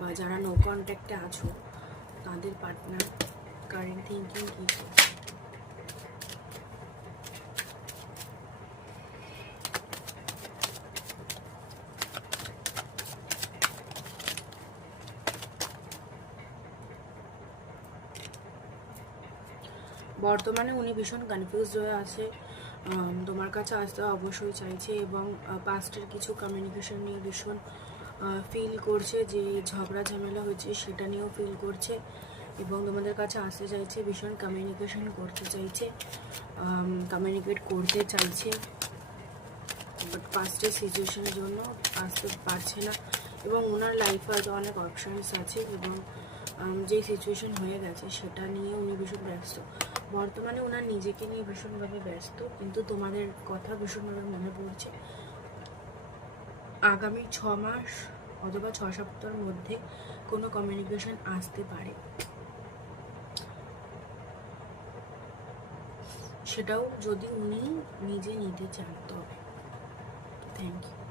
বা যারা নো কন্ট্যাক্টে আছো তাদের পার্টনার কারেন্ট থিঙ্কিং কী করছে। বর্তমানে উনি ভীষণ কনফিউজড হয়ে আছে, তোমার কাছে আসতে অবশ্যই চাইছে এবং পাস্টের কিছু কমিউনিকেশন নিয়ে ভীষণ ফিল করছে, যে ঝগড়া ঝামেলা হয়েছে সেটা নিয়েও ফিল করছে এবং তোমাদের কাছে আসতে চাইছে, ভীষণ কমিউনিকেশন করতে চাইছে, কমিউনিকেট করতে চাইছে, বাট পাস্টের সিচুয়েশনের জন্য আসতে পারছে না এবং ওনার লাইফে হয়তো অনেক অপশানস আছে এবং যে সিচুয়েশন হয়ে গেছে সেটা নিয়ে উনি ভীষণ ব্যস্ত। বর্তমানে ওনার নিজেকে নিয়ে ভীষণভাবে ব্যস্ত, কিন্তু তোমাদের কথা ভীষণভাবে মনে পড়ছে। আগামী 6 মাস অথবা 6 সপ্তাহের মধ্যে কোনো কমিউনিকেশন আসতে পারে, সেটাও যদি উনি নিজে নিতে চান তবে। Thank you.